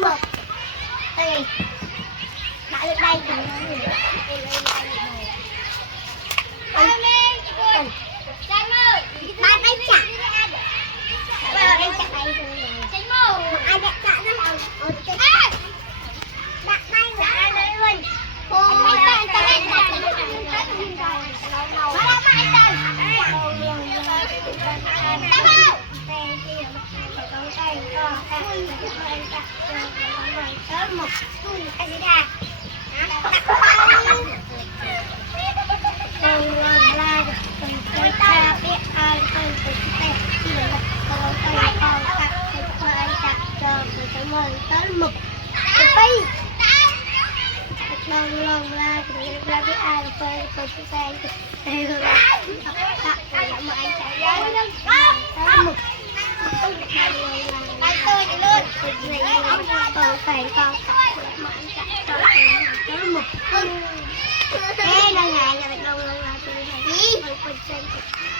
một đây bạn lên đây thì ba tay chặt đây chặt đây ai đặt chặt nó đặt tay ra đây luôn mực lần lần ra ra biết ai là phê tôi sẽ sang đây rồi mà anh chạy ra đó mực tay tôi đi luôn còn phải con mà anh chạy đó mực thế là ngày là đông lần là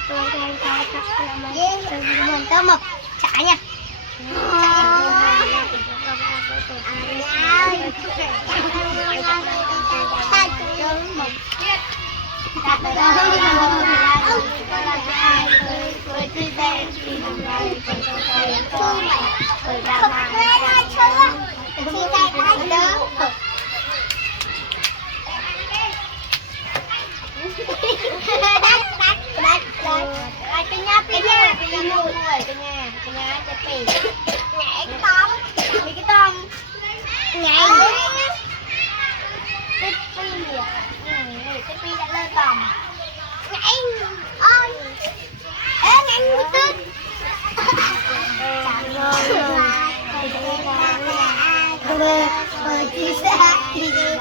tôi đang coi chắc mình tới mực chạy nha Hãy subscribe cho kênh Ghiền Mì Gõ để không bỏ lỡ những video hấp dẫn.